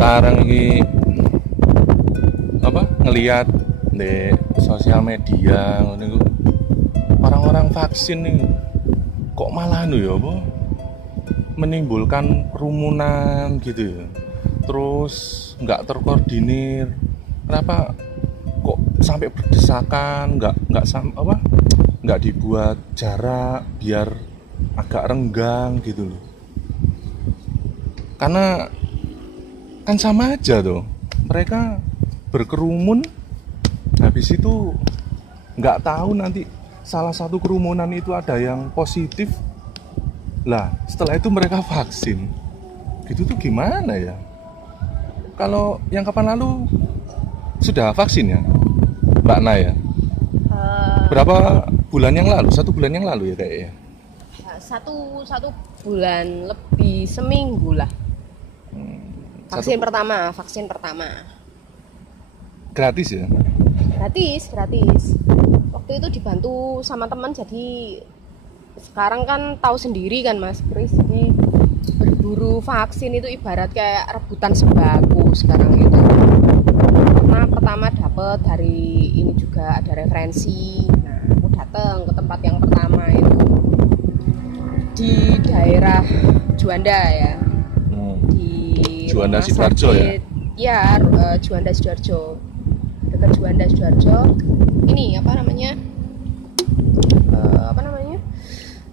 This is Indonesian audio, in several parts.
sekarang ini apa ngelihat di sosial media ngono orang-orang vaksin nih kok malah ya apa menimbulkan kerumunan gitu ya, terus nggak terkoordinir. Kenapa kok sampai berdesakan, nggak dibuat jarak biar agak renggang gitu loh. Karena kan sama aja tuh, mereka berkerumun, habis itu nggak tahu nanti salah satu kerumunan itu ada yang positif lah, setelah itu mereka vaksin gitu tuh gimana ya? Kalau yang kapan lalu sudah vaksin ya Mbak Naya? Berapa bulan yang lalu? 1 bulan yang lalu ya kayaknya. Satu bulan lebih, seminggu lah. Vaksin pertama. Gratis ya? Gratis. Waktu itu dibantu sama teman, jadi sekarang kan tahu sendiri kan Mas Kris, jadi berburu vaksin itu ibarat kayak rebutan sembako sekarang itu. Karena pertama dapat dari ini juga ada referensi. Nah, aku datang ke tempat yang pertama itu di daerah Juanda ya. Di Juanda Sidoarjo ya? Ya, Juanda Sidoarjo. Dekat Juanda Sidoarjo. Ini apa namanya?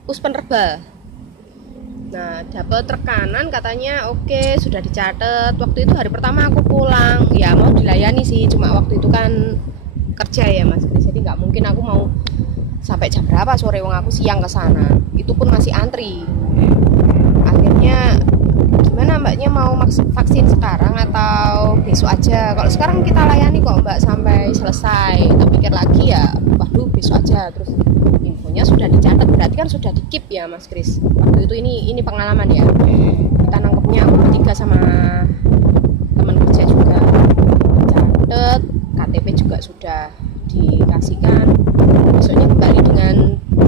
Puspen Rebal. Nah, dapat rekanan katanya oke, sudah dicatat. Waktu itu hari pertama aku pulang, ya mau dilayani sih, cuma waktu itu kan kerja ya Mas Kris, jadi nggak mungkin aku mau sampai jam berapa sore, wong aku siang ke sana. Itu pun masih antri. Akhirnya gimana mbaknya, mau vaksin sekarang atau besok aja? Kalau sekarang kita layani kok mbak sampai selesai. Kita pikir lagi ya, waduh besok aja. Terus infonya sudah dicatat, berarti kan sudah di-keep ya Mas Kris. Waktu itu ini pengalaman ya. Kita nangkepnya aku bertiga sama teman kerja juga. Catat, KTP juga sudah dikasihkan. Besoknya kembali dengan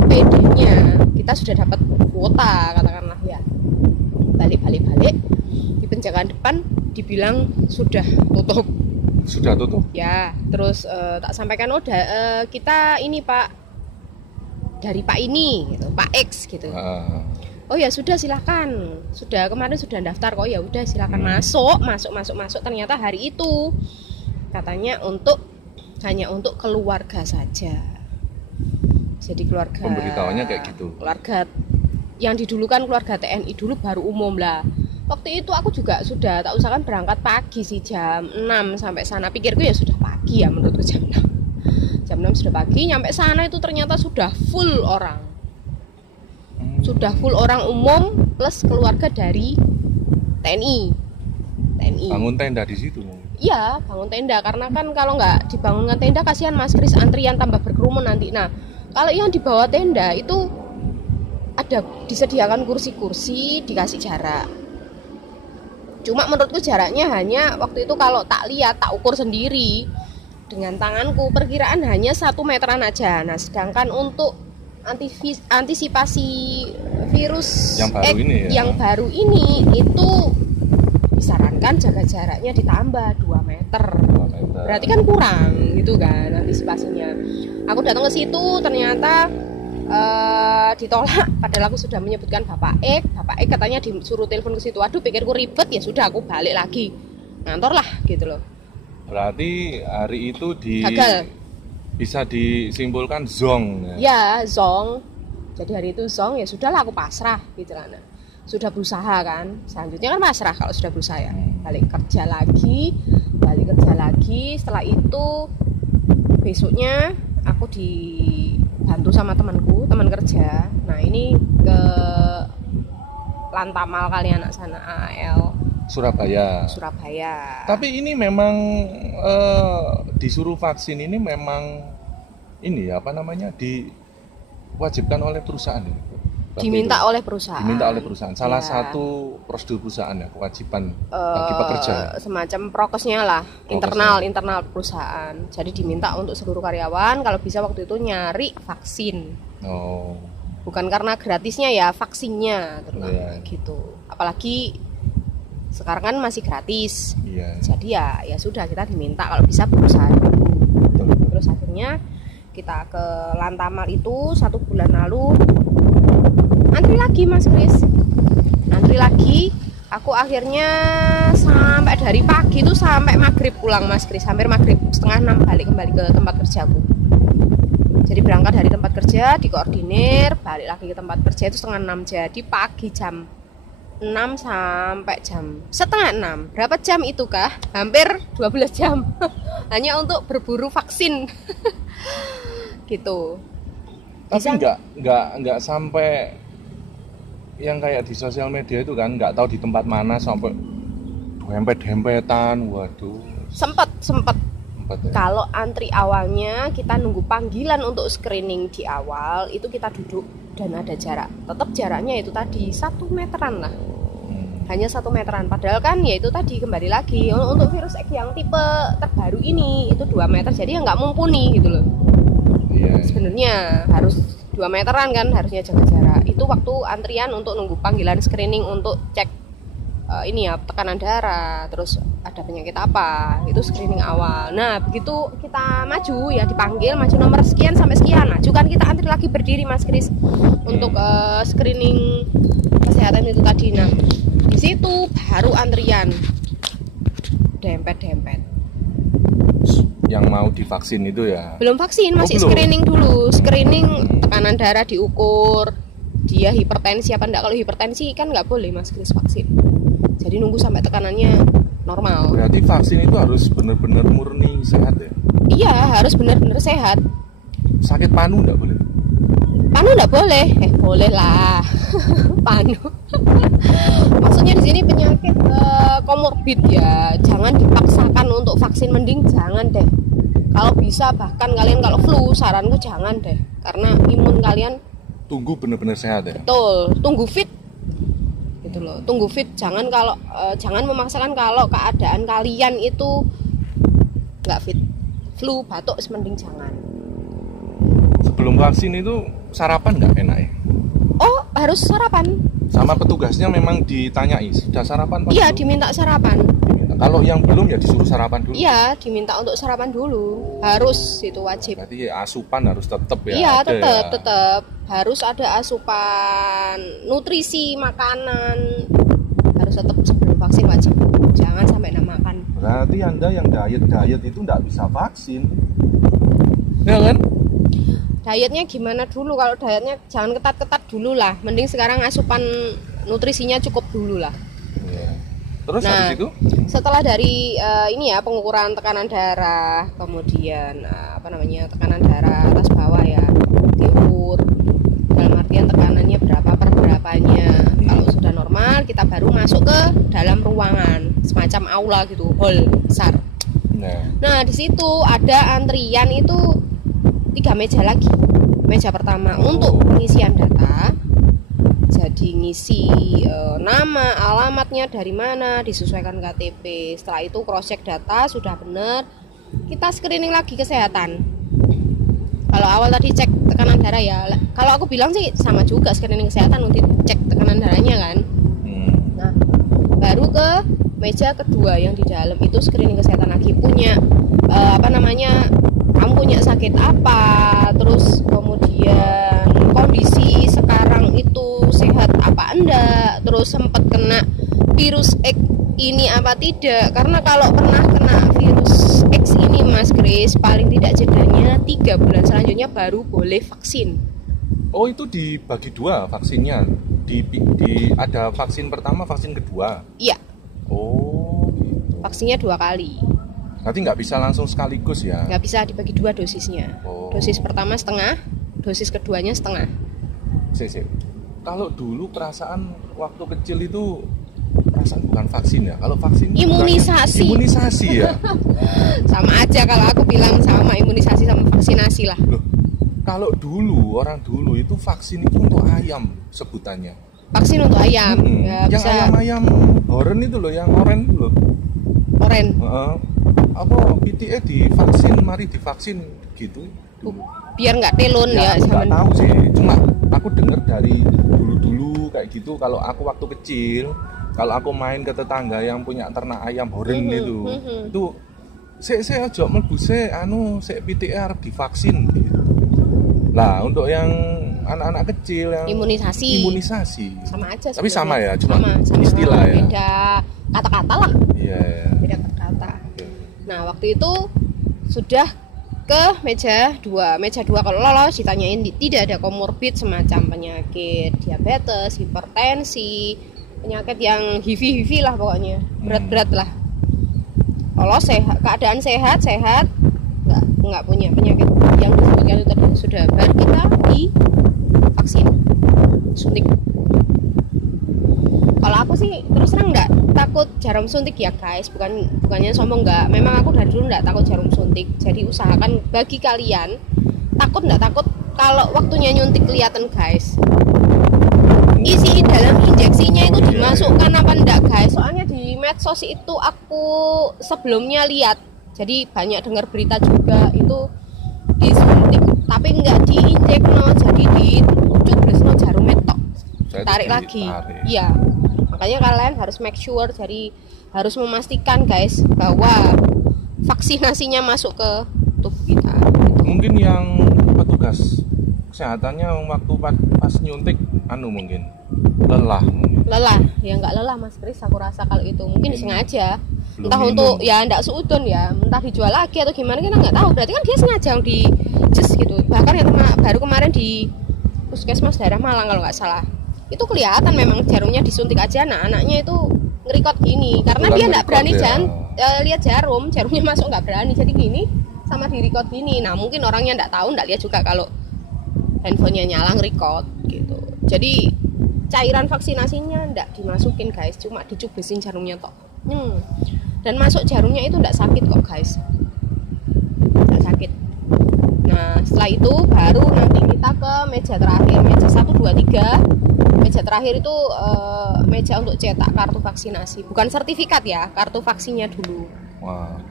PD-nya. Kita sudah dapat kuota katakanlah ya. Balik di penjagaan depan dibilang sudah tutup ya. Terus tak sampaikan kita ini Pak dari Pak ini gitu, Pak X gitu. Oh ya sudah silakan, sudah kemarin sudah daftar kok, ya udah silakan masuk. Ternyata hari itu katanya hanya untuk keluarga saja. Jadi keluarga, pemberitahuannya kayak gitu, keluarga yang didulukan keluarga TNI dulu baru umum lah. Waktu itu aku juga sudah tak usahakan berangkat pagi sih, jam 6 sampai sana. Pikirku ya sudah pagi ya, menurutku jam 6 sudah pagi. Nyampe sana itu ternyata sudah full orang. Sudah full orang umum plus keluarga dari TNI. Bangun tenda di situ. Iya, bangun tenda, karena kan kalau nggak dibangunkan tenda kasihan Mas Kris, antrian tambah berkerumun nanti. Nah, kalau yang di bawah tenda itu ada disediakan kursi-kursi, dikasih jarak. Cuma menurutku jaraknya hanya waktu itu kalau tak lihat, tak ukur sendiri dengan tanganku, perkiraan hanya 1 meteran aja. Nah, sedangkan untuk antisipasi virus yang baru ini itu disarankan jaga jaraknya ditambah 2 meter. Berarti kan kurang gitu kan antisipasinya. Aku datang ke situ ternyata ditolak, padahal aku sudah menyebutkan Bapak X katanya disuruh telepon ke situ. Aduh, pikirku ribet, ya sudah aku balik lagi ngantor lah gitu loh. Berarti hari itu gagal. Bisa disimpulkan zong ya zong. Jadi hari itu zong, ya sudahlah aku pasrah gitu lah. Nah, sudah berusaha kan, selanjutnya kan pasrah kalau sudah berusaha ya. Balik kerja lagi. Setelah itu besoknya aku dibantu sama teman kerja. Nah, ini ke Lantamal kali anak sana, AL Surabaya. Tapi ini memang disuruh vaksin ini memang ini apa namanya, diwajibkan oleh perusahaan ini. Diminta oleh perusahaan. Salah satu prosedur perusahaan ya, kewajiban bagi pekerja. Semacam prokesnya lah, internal perusahaan. Jadi diminta untuk seluruh karyawan kalau bisa waktu itu nyari vaksin. Bukan karena gratisnya ya, vaksinnya terutama gitu. Apalagi Sekarang kan masih gratis. Iya. Jadi ya sudah, kita diminta kalau bisa berusaha dulu. Terus akhirnya kita ke Lantamal itu 1 bulan lalu, antri lagi Mas Kris, antri lagi. Aku akhirnya sampai dari pagi itu sampai maghrib pulang Mas Kris, hampir maghrib, setengah 6 balik kembali ke tempat kerjaku. Jadi berangkat dari tempat kerja, dikoordinir, balik lagi ke tempat kerja itu setengah 6. Jadi pagi jam 6 sampai jam setengah 6. Berapa jam itu kah? Hampir 12 jam hanya untuk berburu vaksin. Gitu. Tapi nggak sampai yang kayak di sosial media itu kan, nggak tahu di tempat mana sampai dempet-dempetan. Waduh. Sempet Ya. Kalau antri awalnya kita nunggu panggilan untuk screening di awal, itu kita duduk dan ada jarak. Tetap jaraknya itu tadi 1 meteran lah. Hanya 1 meteran. Padahal kan ya itu tadi kembali lagi untuk virus X yang tipe terbaru ini itu 2 meter. Jadi ya nggak mumpuni gitu loh. Iya. Sebenarnya harus 2 meteran kan, harusnya jaga jarak. Itu waktu antrian untuk nunggu panggilan screening untuk cek ini ya, tekanan darah, terus ada penyakit apa, itu screening awal. Nah begitu kita maju ya, dipanggil maju nomor sekian sampai sekian, maju kan kita antri lagi berdiri Mas Kris untuk screening kesehatan itu tadi. Nah di situ baru antrian dempet Yang mau divaksin itu ya? belum vaksin, masih belum. screening dulu. Screening tekanan darah diukur, dia hipertensi apa enggak. Kalau hipertensi kan nggak boleh Mas Kris vaksin. Jadi nunggu sampai tekanannya normal. Berarti vaksin itu harus benar-benar murni sehat ya? Iya, harus benar-benar sehat. Sakit panu nggak boleh? Panu nggak boleh? Boleh lah. Panu. Maksudnya di sini penyakit komorbid ya. Jangan dipaksakan untuk vaksin, mending jangan deh. Kalau bisa bahkan kalian kalau flu, saranku jangan deh. Karena imun kalian Tunggu benar-benar sehat ya? betul, tunggu fit. Gitu loh. Tunggu fit, jangan jangan memaksakan kalau keadaan kalian itu nggak fit. Flu, batuk, mending jangan. Sebelum vaksin itu sarapan nggak enak ya? Oh, harus sarapan. Sama petugasnya memang ditanyai, sudah sarapan Pak? Iya, diminta sarapan. Kalau yang belum ya disuruh sarapan dulu? Iya, diminta untuk sarapan dulu. Harus, itu wajib. Berarti asupan harus tetap ya? Iya, ada tetap. Harus ada asupan nutrisi, makanan. Harus tetap sebelum vaksin wajib. Jangan sampai nggak makan. Berarti Anda yang diet itu nggak bisa vaksin? Ya kan? Dietnya gimana dulu? Kalau dietnya jangan ketat-ketat dulu lah. Mending sekarang asupan nutrisinya cukup dulu lah. Iya. Terus Nah, habis itu? setelah dari ini ya, pengukuran tekanan darah, kemudian tekanan darah atas bawah ya diukur, dalam artian tekanannya berapa per berapanya. Kalau sudah normal, kita baru masuk ke dalam ruangan semacam aula gitu, hall besar. Nah di situ ada antrian itu 3 meja lagi. Meja pertama untuk pengisian data. Jadi ngisi nama, alamatnya dari mana, disesuaikan KTP. Setelah itu cross check data sudah benar, kita screening lagi kesehatan. Kalau awal tadi cek tekanan darah ya, kalau aku bilang sih sama juga screening kesehatan untuk cek tekanan darahnya kan. Nah baru ke meja kedua yang di dalam itu screening kesehatan lagi, punya kamu punya sakit apa, terus kemudian kondisi sekarang itu sehat apa enggak, terus sempat kena virus X ini apa tidak. Karena kalau pernah kena virus X ini Mas Kris, paling tidak jedanya 3 bulan selanjutnya baru boleh vaksin. Oh itu dibagi 2 vaksinnya, ada vaksin pertama, vaksin kedua. Iya. Oh gitu. Vaksinnya 2 kali. Nanti nggak bisa langsung sekaligus ya? Nggak bisa, dibagi 2 dosisnya. Dosis pertama setengah, dosis keduanya setengah. Sip. Kalau dulu perasaan waktu kecil itu perasaan bukan vaksin ya? Kalau vaksin imunisasi. Imunisasi ya? Sama aja kalau aku bilang sama imunisasi sama vaksinasi lah. Loh, kalau dulu orang dulu itu vaksin itu untuk ayam sebutannya. Vaksin untuk ayam. Ya, yang bisa. ayam oren itu loh, yang oren itu loh. Oren. Apa PTA mari divaksin gitu. Biar nggak telon ya. Nggak tahu sih, cuma aku dengar dari dulu kayak gitu. Kalau aku waktu kecil kalau aku main ke tetangga yang punya ternak ayam horeng itu saya ojo mlebu sik pitike arep divaksin gitu. Lah untuk yang anak-anak kecil yang imunisasi sama aja tapi sebenarnya. sama ya, cuma sama, istilah ya, beda kata-kata lah. Iya. Beda kata-kata. Nah waktu itu sudah ke meja 2 kalau lolos ditanyain tidak ada komorbid semacam penyakit diabetes, hipertensi, penyakit yang hivi lah pokoknya, berat lah. Lolos keadaan sehat, nggak punya penyakit yang disebutkan itu tadi, sudah baru kita divaksin, suntik. Kalau aku sih terus terang nggak takut jarum suntik ya guys, bukannya sombong, nggak. Memang aku dari dulu nggak takut jarum suntik. Jadi usahakan bagi kalian nggak takut kalau waktunya nyuntik kelihatan guys. Isi dalam injeksinya itu dimasukkan apa enggak guys? Soalnya di medsos itu aku sebelumnya lihat. Jadi banyak dengar berita juga itu disuntik, tapi nggak diinjek jadi dicubres jarum metok. Tarik lagi. Iya. Makanya kalian harus make sure, jadi harus memastikan guys bahwa vaksinasinya masuk ke tubuh kita. Mungkin yang petugas kesehatannya waktu pas nyuntik mungkin lelah ya nggak lelah Mas Kris, aku rasa kalau itu mungkin disengaja, entah minum. Untuk ya nggak seudon ya, entah dijual lagi atau gimana kita nggak tahu. Berarti kan dia sengaja di just gitu. Bahkan yang baru kemarin di Puskesmas daerah Malang kalau nggak salah, itu kelihatan memang jarumnya disuntik aja, anaknya itu ngerikot gini karena dia nggak berani lihat jarumnya masuk, nggak berani, jadi gini sama dirikot gini. Nah mungkin orangnya nggak tahu, nggak lihat juga kalau handphonenya nyala ngerikot gitu. Jadi cairan vaksinasinya nggak dimasukin guys, cuma dicubresin jarumnya tok. Dan masuk jarumnya itu nggak sakit kok guys, nggak sakit. Nah setelah itu baru nanti kita ke meja terakhir, meja 1, 2, 3. Meja terakhir itu meja untuk cetak kartu vaksinasi, bukan sertifikat ya, kartu vaksinnya dulu. Wah.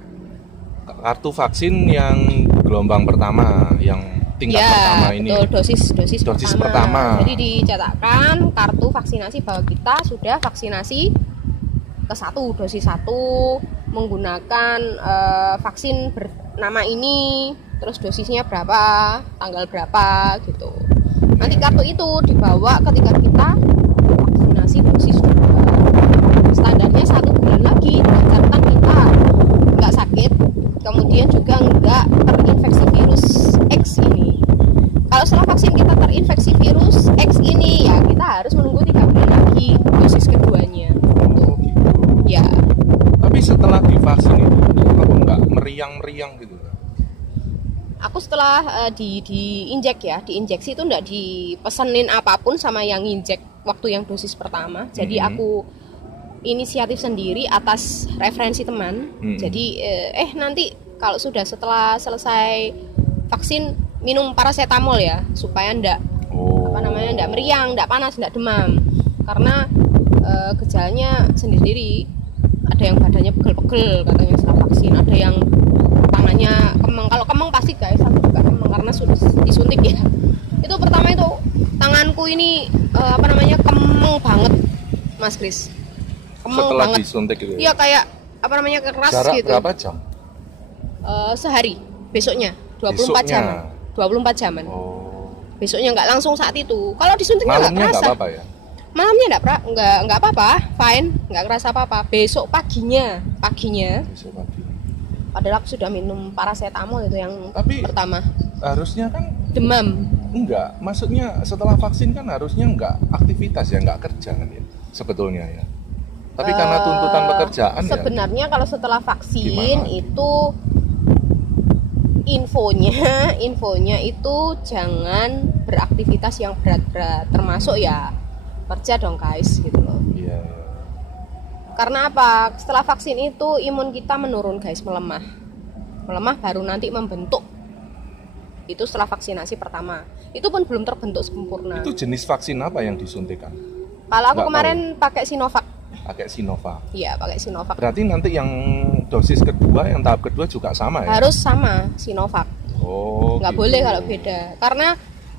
Kartu vaksin yang gelombang pertama, yang tingkat pertama ini. Betul, dosis pertama. Jadi dicatatkan kartu vaksinasi bahwa kita sudah vaksinasi ke 1, dosis 1 menggunakan vaksin bernama ini, terus dosisnya berapa, tanggal berapa gitu. Nanti kartu itu dibawa ketika kita vaksinasi dosis 2. Standarnya 1 bulan lagi dengan catatan kita nggak sakit, kemudian juga nggak terinfeksi virus X ini. Kalau setelah vaksin kita terinfeksi virus X ini ya kita harus menunggu 3 bulan lagi dosis keduanya. Oh, gitu. Ya. Tapi setelah divaksin itu aku nggak meriang gitu. Aku setelah diinjeksi itu enggak dipesenin apapun sama yang injek waktu yang dosis pertama. Jadi aku inisiatif sendiri atas referensi teman. Jadi nanti kalau setelah selesai vaksin minum paracetamol ya supaya enggak enggak meriang, enggak panas, enggak demam. Karena gejalanya sendiri ada yang badannya pegel-pegel katanya setelah vaksin, ada yang tangannya kemeng. Kalau kemeng pasti guys, aku juga kemeng karena sudah disuntik ya. Itu pertama itu tanganku ini kemeng banget Mas Kris. Kemeng setelah banget. Disuntik gitu. Iya kayak keras jarak gitu. Berapa jam? Sehari, besoknya 24 jam. 24 jaman. Oh. Besoknya nggak langsung saat itu. Kalau disuntiknya nggak kerasa. Nggak apa-apa ya? Malamnya nggak apa-apa, fine, nggak kerasa apa-apa. Besok paginya. Besok pagi. Padahal aku sudah minum paracetamol itu yang pertama. Harusnya kan demam. Enggak, maksudnya setelah vaksin kan harusnya enggak aktivitas ya, enggak kerja kan ya, sebetulnya ya. Tapi karena tuntutan pekerjaan sebenarnya ya, kalau setelah vaksin gimana? Itu infonya itu jangan beraktivitas yang berat-berat, termasuk ya kerja dong guys gitu loh. Iya. Karena apa? Setelah vaksin itu imun kita menurun guys, melemah baru nanti membentuk. Itu setelah vaksinasi pertama. Itu pun belum terbentuk sempurna. Itu jenis vaksin apa yang disuntikan? Kalau aku kemarin pakai Sinovac. Pakai Sinovac. Iya, pakai Sinovac. Berarti nanti yang dosis kedua, yang tahap kedua juga sama ya? Harus sama Sinovac. Oh. Nggak gitu. boleh kalau beda. Karena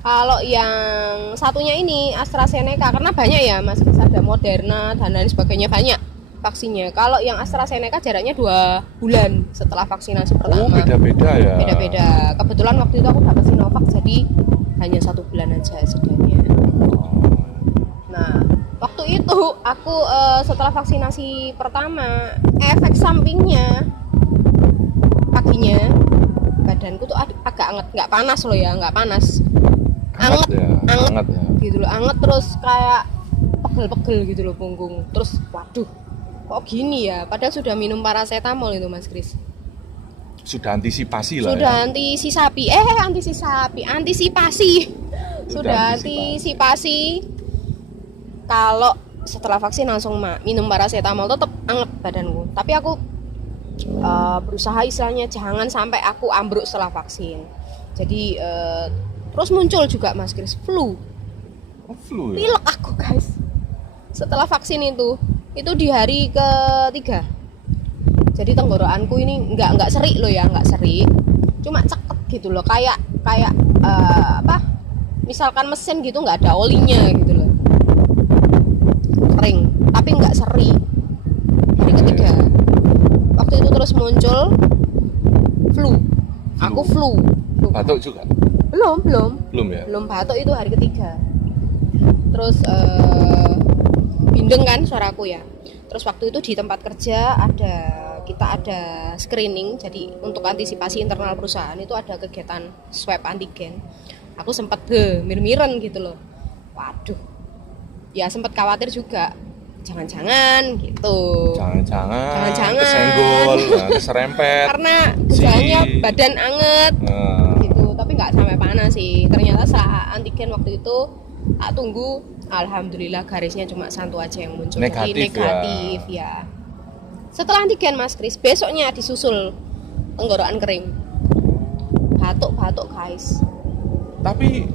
Kalau yang satunya ini AstraZeneca, karena banyak ya Mas, ada Moderna dan lain sebagainya, banyak vaksinnya. Kalau yang AstraZeneca jaraknya 2 bulan setelah vaksinasi pertama. Oh, beda-beda ya. Beda-beda. Kebetulan waktu itu aku dapat Sinovac, jadi hanya 1 bulan aja jedanya. Nah, waktu itu aku setelah vaksinasi pertama, efek sampingnya paginya badanku tuh agak anget, nggak panas loh ya, nggak panas. Anget ya. Gitu loh, anget terus kayak pegel-pegel gitu loh punggung. Terus waduh, kok gini ya? Padahal sudah minum paracetamol itu Mas Kris. Sudah antisipasi lah. Sudah ya. antisipasi. Sudah antisipasi. Kalau setelah vaksin langsung minum paracetamol, tetap anget badanku. Tapi aku berusaha istilahnya jangan sampai aku ambruk setelah vaksin. Jadi terus muncul juga Mas Kris flu. Oh, flu ya? Pilek aku guys. Setelah vaksin itu di hari ke-3. Jadi tenggorokanku ini nggak seri loh ya, nggak seri. Cuma ceket gitu loh, kayak misalkan mesin gitu nggak ada olinya gitu loh. Kering, tapi nggak seri. Hari ke-3. Waktu itu terus muncul flu. Aku flu. Batuk juga? Belum Ya? Belum batuk itu hari ke-3. Terus bindeng kan suaraku ya. Terus waktu itu di tempat kerja kita ada screening, jadi untuk antisipasi internal perusahaan itu ada kegiatan swab antigen. Aku sempat mir-miren gitu loh. Waduh. Ya sempat khawatir juga. Jangan-jangan gitu. Jangan-jangan kesenggol, keserempet. Karena gejalanya badan anget. Gitu, tapi nggak sampai panas sih. Ternyata saat antigen waktu itu tak tunggu, alhamdulillah garisnya cuma 1 aja yang muncul. Negatif ya. Setelah antigen Mas Kris, besoknya disusul tenggorokan kering, batuk guys. Tapi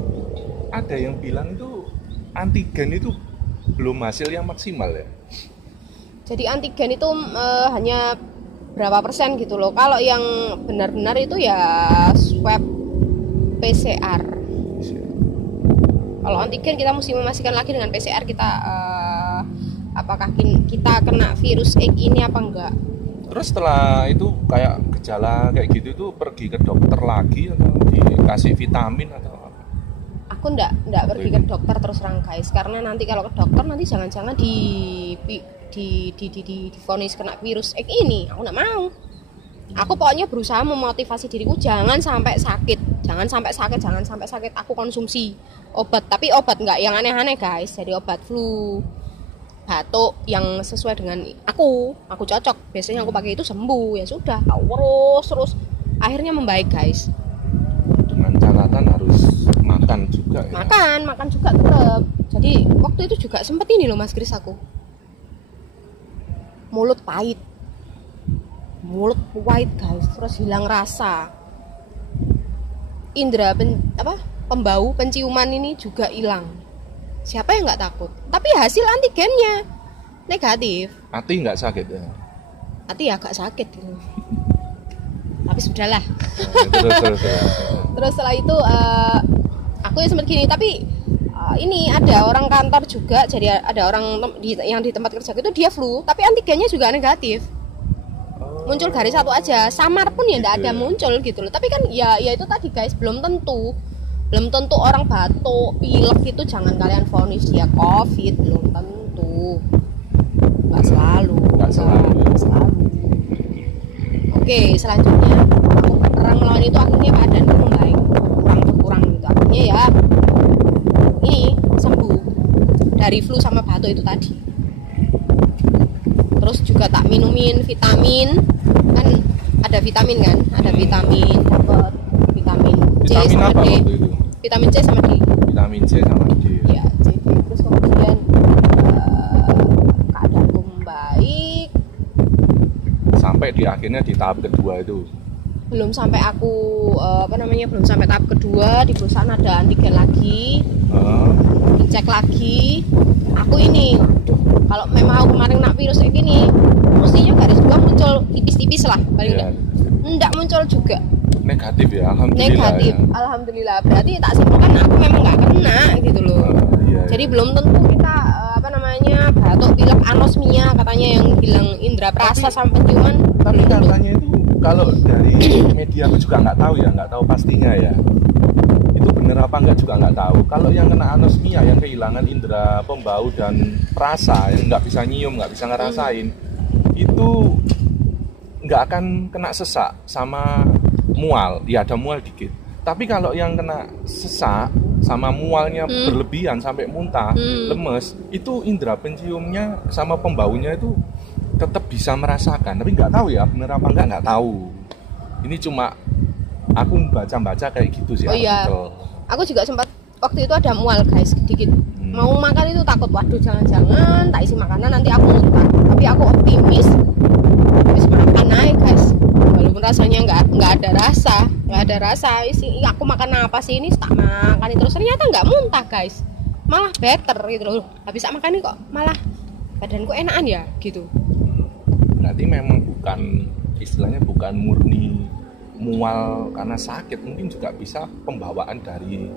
ada yang bilang itu antigen itu belum hasil yang maksimal ya. Jadi antigen itu hanya berapa persen gitu loh. Kalau yang benar-benar itu ya swab PCR. Kalau antigen kita mesti memastikan lagi dengan PCR kita apakah kita kena virus X ini apa enggak. Terus setelah itu kayak gejala kayak gitu itu pergi ke dokter lagi atau dikasih vitamin atau apa? Aku enggak pergi ke dokter terus terang guys, karena nanti kalau ke dokter nanti jangan-jangan divonis kena virus X ini. Aku enggak mau. Aku pokoknya berusaha memotivasi diriku jangan sampai sakit. Aku konsumsi obat, tapi obat nggak yang aneh-aneh guys. Jadi obat flu, batuk yang sesuai dengan aku cocok. Biasanya aku pakai itu sembuh, ya sudah. Terus akhirnya membaik guys. Dengan catatan harus makan juga ya. Makan juga tetap. Jadi waktu itu juga sempet ini loh Mas Kris, aku mulut pahit guys, terus hilang rasa. Indra pembau penciuman ini juga hilang. Siapa yang nggak takut? Tapi hasil antigennya negatif. Hati nggak sakit ya? Hati agak sakit gitu. Tapi sudahlah. Terus setelah itu aku ya sempat gini, tapi ini ada orang kantor juga, jadi ada orang yang di tempat kerja itu dia flu, tapi antigennya juga negatif. Muncul garis 1 aja, samar pun ya enggak ada muncul gitu loh. Tapi kan ya itu tadi guys, belum tentu orang batuk, pilek itu jangan kalian vonis dia COVID, belum tentu. Enggak selalu. Oke, selanjutnya aku berperang melawan itu, akhirnya badanku membaik, kurang gitu. Akhirnya ya ini sembuh dari flu sama batuk itu tadi. Terus juga tak minumin vitamin, kan ada vitamin dapat vitamin C sama D. Vitamin C sama D. Ya, C. Terus kemudian keadaanku membaik sampai di akhirnya di tahap kedua itu. Belum sampai tahap kedua, di perusahaan ada antigen lagi. Dicek lagi. Aku ini kalau memang aku kemarin nak virus kayak gini, mestinya garis 2 muncul tipis-tipis lah paling enggak muncul juga. Negatif ya, alhamdulillah. Negatif, ya. alhamdulillah. Berarti tak simpulkan aku memang nggak kena gitu loh. Iya, Jadi belum tentu kita batuk, pilek, anosmia katanya yang bilang indera perasa sama penciuman. Tapi katanya itu kalau dari media aku juga nggak tahu ya, nggak tahu pastinya ya. Itu bener apa nggak juga nggak tahu. Kalau yang kena anosmia, yang kehilangan indera pembau dan perasa, yang nggak bisa nyium, nggak bisa ngerasain, itu nggak akan kena sesak sama mual. Ya ada mual dikit. Tapi kalau yang kena sesak sama mualnya berlebihan sampai muntah, lemes, itu indera penciumnya sama pembaunya itu tetap bisa merasakan. Tapi nggak tahu ya bener apa nggak tahu. Ini cuma aku baca-baca kayak gitu sih. Oh iya, aku juga sempat waktu itu ada mual guys sedikit. Mau makan itu takut, waduh jangan-jangan tak isi makanan nanti aku muntah. Tapi aku optimis, habis makan naik guys. Walaupun rasanya nggak ada rasa, aku makan apa sih ini, tak makan terus ternyata nggak muntah guys, malah better gitu loh. Habis makan ini kok malah badanku enakan ya gitu. Berarti memang istilahnya bukan murni mual karena sakit, mungkin juga bisa pembawaan dari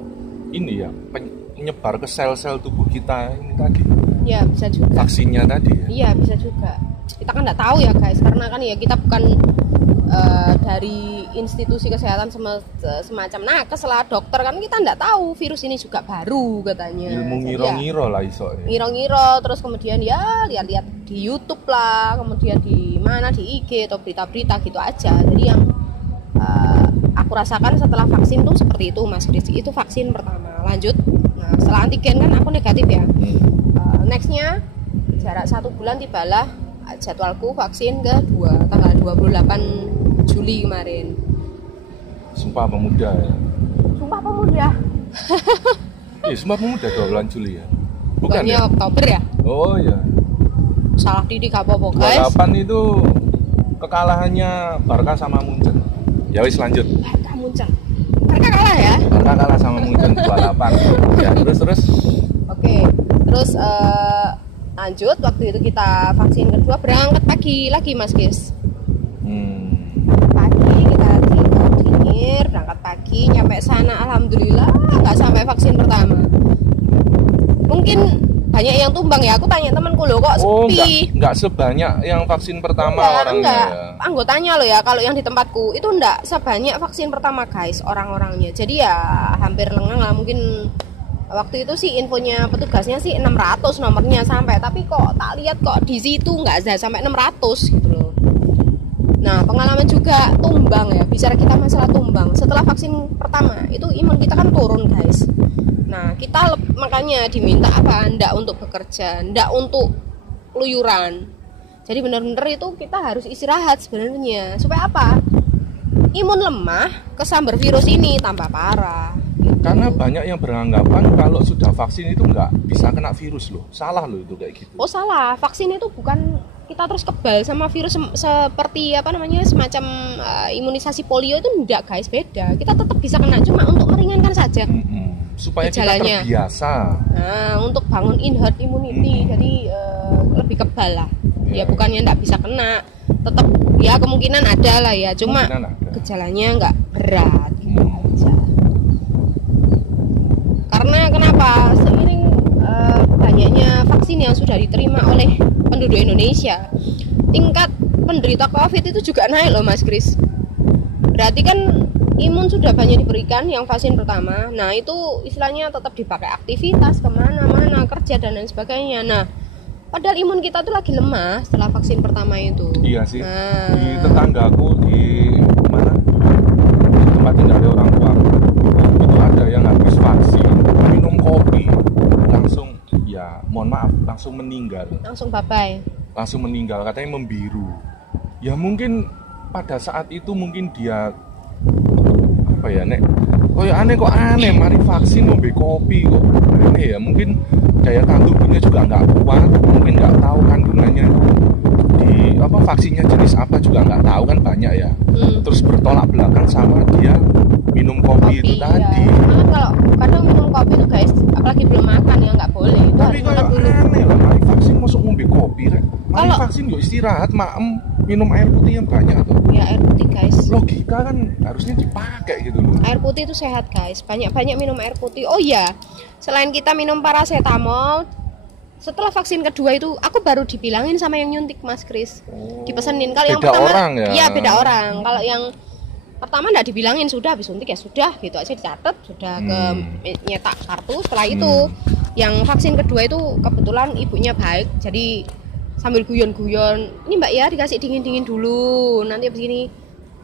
ini ya, menyebar ke sel-sel tubuh kita ini tadi. Ya bisa juga. Vaksinnya tadi ya. Iya bisa juga. Kita kan nggak tahu ya guys, karena kan ya kita bukan dari institusi kesehatan semacam nakes lah, dokter kan, kita nggak tahu virus ini juga baru katanya. Ilmu ngiro-ngiro lah iso. Ngiro-ngiro, terus kemudian ya lihat-lihat di YouTube lah, kemudian di mana di IG atau berita-berita gitu aja. Jadi yang aku rasakan setelah vaksin tuh seperti itu Mas Kris. Itu vaksin pertama. Lanjut, nah setelah antigen kan aku negatif ya. Nextnya jarak 1 bulan tibalah jadwalku vaksin kedua tanggal 28 Juli kemarin. Sumpah Pemuda ya. Sumpah Pemuda. Iya, Sumpah Pemuda 2 Juli ya. Bukan ya? Oktober ya? Oh iya. Salah didik apa-apa guys. 28 itu kekalahannya Barca sama Munchen. Ya wis lanjut. Barca Munchen. Barca kalah ya? Barca kalah sama Munchen 28. Ya, terus. Oke. Terus lanjut, waktu itu kita vaksin kedua berangkat pagi lagi Mas Kis. Pagi kita koordinir, berangkat pagi, nyampe sana alhamdulillah nggak sampai vaksin pertama. Mungkin banyak yang tumbang ya, aku tanya temanku loh kok sepi. Enggak sebanyak yang vaksin pertama orangnya. Enggak. Anggotanya loh ya, kalau yang di tempatku itu enggak sebanyak vaksin pertama guys orang-orangnya. Jadi ya hampir lengang lah, mungkin waktu itu sih infonya petugasnya sih 600 nomornya sampai, tapi kok tak lihat kok di situ nggak ada sampai 600 gitu loh. Nah pengalaman juga tumbang ya, bicara kita masalah tumbang setelah vaksin pertama itu imun kita kan turun guys. Nah kita makanya diminta apa, ndak untuk bekerja, ndak untuk keluyuran. Jadi benar-benar itu kita harus istirahat sebenarnya, supaya apa, imun lemah kesambar virus ini tambah parah. Karena banyak yang beranggapan kalau sudah vaksin itu nggak bisa kena virus loh. Salah loh itu kayak gitu. Oh salah, vaksin itu bukan kita terus kebal sama virus seperti semacam imunisasi polio itu enggak guys, beda. Kita tetap bisa kena, cuma untuk meringankan saja. Supaya gejalanya. Kita terbiasa. Nah, untuk bangun herd immunity, jadi lebih kebal lah. Ya bukannya enggak bisa kena, tetap ya kemungkinan ada lah ya, cuma gejalanya enggak berat gitu aja. Karena kenapa? Seiring banyaknya vaksin yang sudah diterima oleh penduduk Indonesia, tingkat penderita COVID itu juga naik loh Mas Kris. Berarti kan imun sudah banyak diberikan yang vaksin pertama. Nah itu istilahnya tetap dipakai aktivitas kemana-mana, kerja dan lain sebagainya. Nah padahal imun kita tuh lagi lemah setelah vaksin pertama itu. Iya sih. Di tetanggaku di mana, di tempat tinggal ada orang tua, itu ada yang habis vaksin minum kopi langsung, ya mohon maaf, langsung meninggal. Langsung bye-bye. Langsung meninggal, katanya membiru. Ya mungkin pada saat itu mungkin dia apa ya, nek kok aneh mari vaksin ngombe kopi kok aneh ya. Mungkin daya tahan tubuhnya juga nggak kuat, mungkin nggak tahu kandungannya di vaksinnya jenis apa juga nggak tahu kan, banyak ya. Terus bertolak belakang sama dia minum kopi itu ya. tadi. Nah, kalau kadang minum kopi itu guys, apalagi belum makan ya nggak boleh. Itu tapi kalau aneh lah, mari vaksin masuk ngombe kopi rek. Mari vaksin yuk istirahat maem. minum air putih yang banyak tuh. Ya air putih guys. Logika kan harusnya dipakai gitu loh. Air putih itu sehat guys. Banyak-banyak minum air putih. Oh iya, selain kita minum paracetamol, setelah vaksin kedua itu aku baru dibilangin sama yang nyuntik Mas Kris. Dipesenin. Kalau yang Beda pertama, orang ya? Iya beda orang. Kalau yang pertama nggak dibilangin, sudah habis suntik ya sudah gitu aja, dicatat sudah ke nyetak kartu. Setelah itu yang vaksin kedua itu kebetulan ibunya baik, jadi sambil guyon-guyon, ini mbak ya dikasih dingin-dingin dulu, nanti habis ini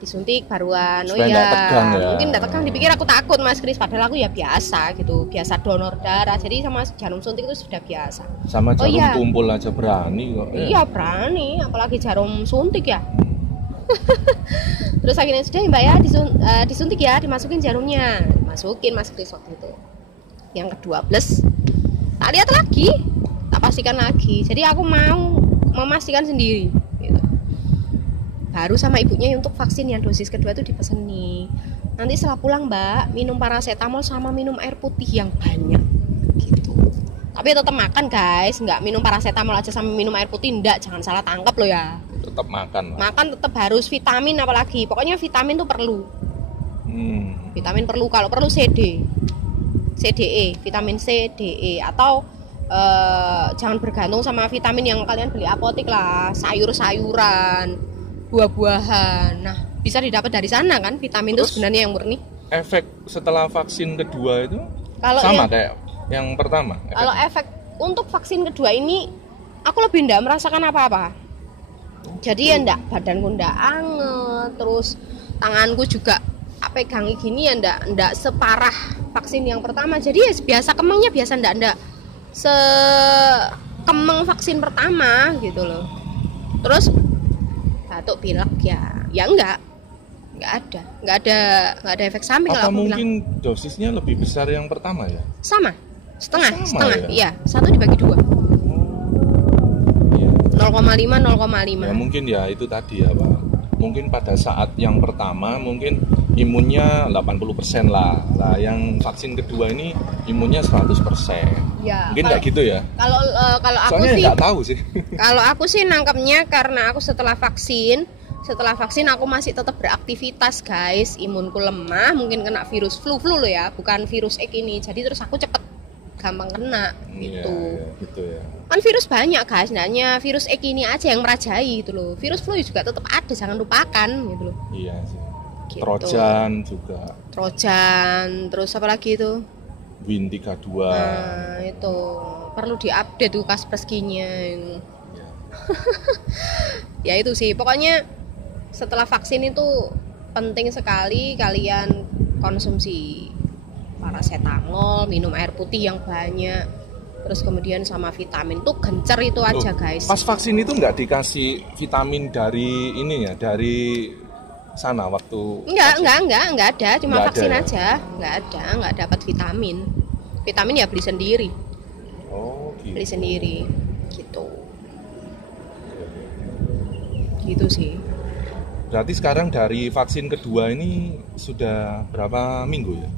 disuntik baruan. Oh Supaya iya, nggak tegang ya. mungkin nggak tegang, dipikir aku takut Mas Kris, padahal aku ya biasa gitu, biasa donor darah, jadi sama jarum suntik itu sudah biasa. Sama jarum iya. tumpul aja berani kok. Iya berani, apalagi jarum suntik ya. Terus akhirnya sudah mbak ya disuntik ya, dimasukin jarumnya, masukin Mas Kris waktu itu. Yang kedua plus, tak lihat lagi, tak pastikan lagi. Jadi aku mau memastikan sendiri. Gitu. Baru sama ibunya untuk vaksin yang dosis kedua itu dipeseni. Nanti setelah pulang mbak, minum paracetamol sama minum air putih yang banyak. Gitu. Tapi tetap makan guys, nggak minum paracetamol aja sama minum air putih, enggak, jangan salah tangkap loh ya. Tetap makan lah. Makan tetap harus vitamin, apalagi pokoknya vitamin tuh perlu. Vitamin perlu, kalau perlu CDE, vitamin C, DE, atau jangan bergantung sama vitamin yang kalian beli apotek lah, sayur-sayuran, buah-buahan. Nah, bisa didapat dari sana kan vitamin itu sebenarnya yang murni. Efek setelah vaksin kedua itu Kalau sama kayak yang pertama? Kalau efek untuk vaksin kedua ini aku lebih enggak merasakan apa-apa. Jadi ya enggak, badanku enggak anget, terus tanganku juga pegangi gini ya enggak separah vaksin yang pertama. Jadi ya biasa, kemengnya biasa, enggak sekemeng vaksin pertama gitu loh. Terus batuk pilek ya enggak ada efek samping. Apa kalau aku mungkin bilang. dosisnya lebih besar yang pertama ya? Sama, setengah, ya? Iya, 1 dibagi 2. Iya. 0,5. Ya mungkin ya itu tadi ya Pak. Mungkin pada saat yang pertama mungkin imunnya 80% lah. Lah yang vaksin kedua ini imunnya 100%. Ya, Mungkin nggak gitu ya? Kalau aku Soalnya sih nggak tahu sih. Kalau aku sih nangkepnya karena aku setelah vaksin aku masih tetap beraktivitas guys, imunku lemah, mungkin kena virus flu loh ya, bukan virus X ini, jadi terus aku cepet gampang kena gitu. Iya, gitu ya. Kan virus banyak guys, hanya virus X ini aja yang merajai gitu loh, virus flu juga tetap ada, jangan lupakan gitu loh. Iya sih. Gitu. Trojan, terus apa lagi itu? Win 32. Nah itu perlu diupdate tuh Kaspersky-nya. Ya. Ya itu sih, pokoknya setelah vaksin itu penting sekali kalian konsumsi paracetamol, minum air putih yang banyak, terus kemudian sama vitamin tuh gencer itu aja guys. Pas vaksin itu nggak dikasih vitamin dari ini ya, dari sana waktu enggak ada, cuma nggak vaksin ada, aja, nggak dapat vitamin ya beli sendiri. Oh gitu. Beli sendiri gitu sih. Berarti sekarang dari vaksin kedua ini sudah berapa minggu ya?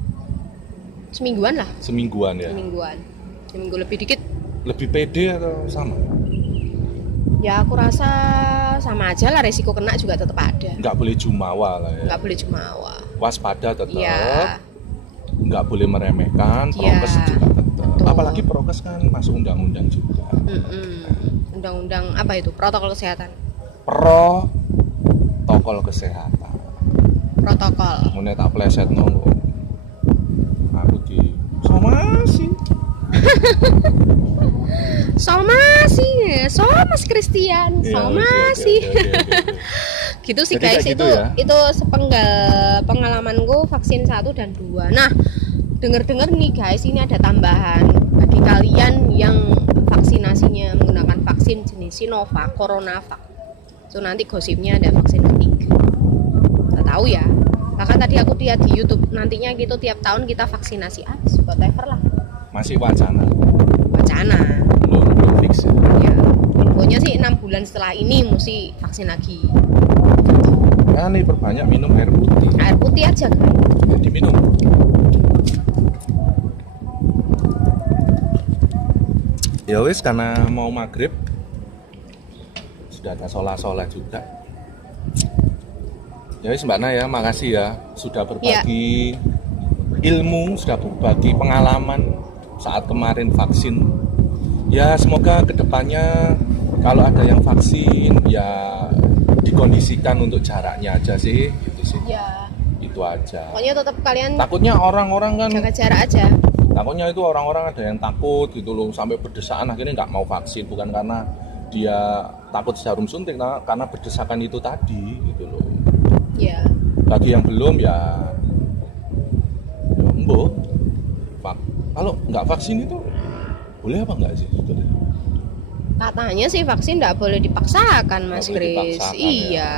Semingguan lah. Semingguan ya? Seminggu lebih dikit. Lebih pede atau sama? Ya aku rasa sama aja lah, resiko kena juga tetap ada. Nggak boleh jumawa lah ya? Nggak boleh jumawa. Waspada tetap. Ya. Nggak boleh meremehkan, prokes juga tetap. Betul. Apalagi prokes kan masuk undang-undang juga. Undang-undang apa itu? Protokol kesehatan. Protokol kesehatan. Protokol. Mune tak pleset nonggo. Aku di somasi. Somas Christian. Somasi. Gitu sih jadi guys, gitu ya? itu sepenggal pengalamanku vaksin 1 dan 2. Nah, dengar-dengar nih guys, ini ada tambahan bagi kalian yang vaksinasinya menggunakan vaksin jenis Sinovac, CoronaVac. So nanti gosipnya ada vaksin ketiga. Nggak tahu ya. Bahkan tadi aku lihat di YouTube, nantinya gitu tiap tahun kita vaksinasi whatever lah. Masih wacana. Belum fix ya. Ya. Pokoknya sih 6 bulan setelah ini mesti vaksin lagi. Nah, nih perbanyak minum air putih. Air putih aja kan. Diminum. Ya wis, karena mau maghrib sudah ada sholat juga. Ya wis Mbak Naya, makasih ya sudah berbagi ilmu, sudah berbagi pengalaman saat kemarin vaksin. Ya semoga kedepannya kalau ada yang vaksin ya dikondisikan untuk jaraknya aja sih, gitu sih. Ya. Itu aja. Pokoknya tetap kalian Takutnya orang-orang kan jaga jarak aja. takutnya itu orang-orang ada yang takut gitu loh sampai berdesaan akhirnya nggak mau vaksin, bukan karena dia takut jarum suntik, karena berdesakan itu tadi gitu loh. Ya. Bagi yang belum ya embo kalau nggak vaksin itu boleh apa nggak sih sebetulnya? Katanya sih vaksin nggak boleh dipaksakan, Mas Nggak boleh Kris. dipaksakan, Iya.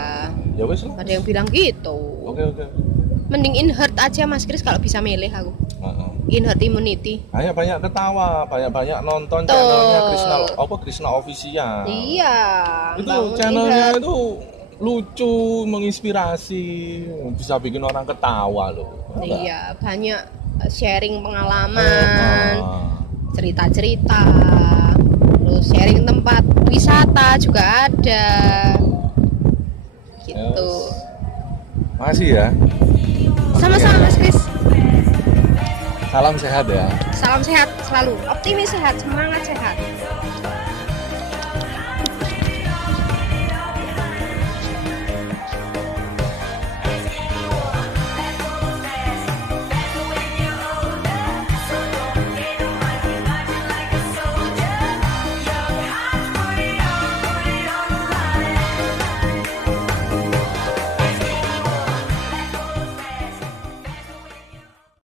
Ya wes lah. Ada yang bilang gitu. Oke. Mending in herd aja, Mas Kris, kalau bisa milih aku. In herd immunity. Banyak ketawa, banyak nonton Tuh. channelnya Krishna Official. Iya. Itu bangun in channelnya herd. itu lucu, menginspirasi, bisa bikin orang ketawa loh. Iya, banyak sharing pengalaman, cerita-cerita, terus sharing tempat wisata juga ada. Gitu. Makasih ya. Sama-sama, Mas Kris. Salam sehat ya. Salam sehat selalu. Optimis sehat, semangat sehat.